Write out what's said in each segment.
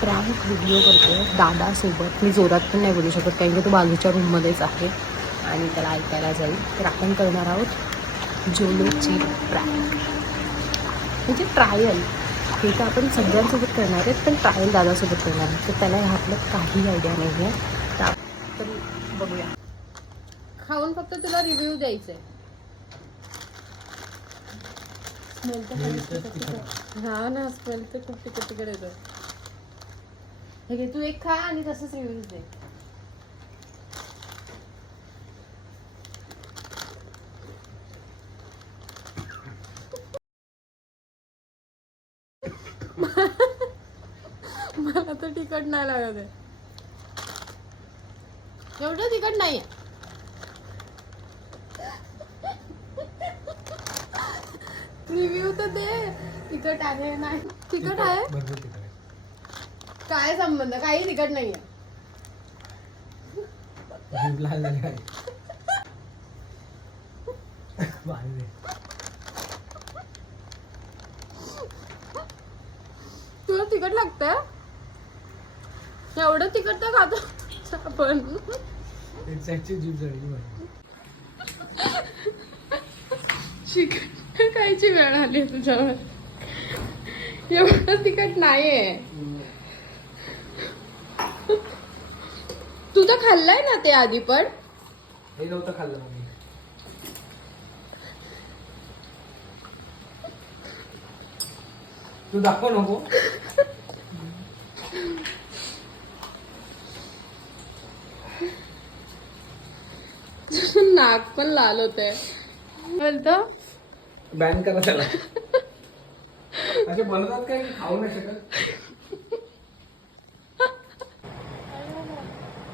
Prank video करतो दादासोबत. मी जोरात पण नाही बोलू शकत कारण की तो बाजूच्या रूममध्येच आहे आणि त्याला ऐकायला जाईल. तर आपण करणार आहोत जोलोची प्रँक, म्हणजे ट्रायल. हे तर आपण सगळ्यांसोबत करणार आहेत, पण ट्रायल दादासोबत करणार आहे. तर त्याला ह्यातलं काही आयडिया नाही आहे. तर बघूया. खाऊन फक्त तुला रिव्ह्यू द्यायचं आहे. स्मेल तर हा ना, स्मेल तर खूप तिकट तिकट येतं. हे घे, तू एक खा आणि तसंच रिव्ह्यू दे. मला तर तिखट नाही लागत आहे. एवढं तिखट नाही. रिव्ह्यू तर दे. तिखट आहे नाही तिखट आहे. काय संबंध, काही तिखट नाहीये. तुला तिखट लागतंय? एवढं तिखट तर खातो आपण. चिकन खायची वेळ आली तुझ्यावर. एवढं तिखट नाहीये. तू तर खाल्लाय ना ते आधी पण. हे नव्हतं खाल्लं मी. तू दाखव नको. नाक पण लाल होते. बोलतो बॅन करा त्याला. असे बनवतात काय की खाऊ नाही शकत.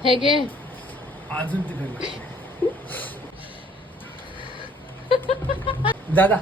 हे घे. अजून तिथे दादा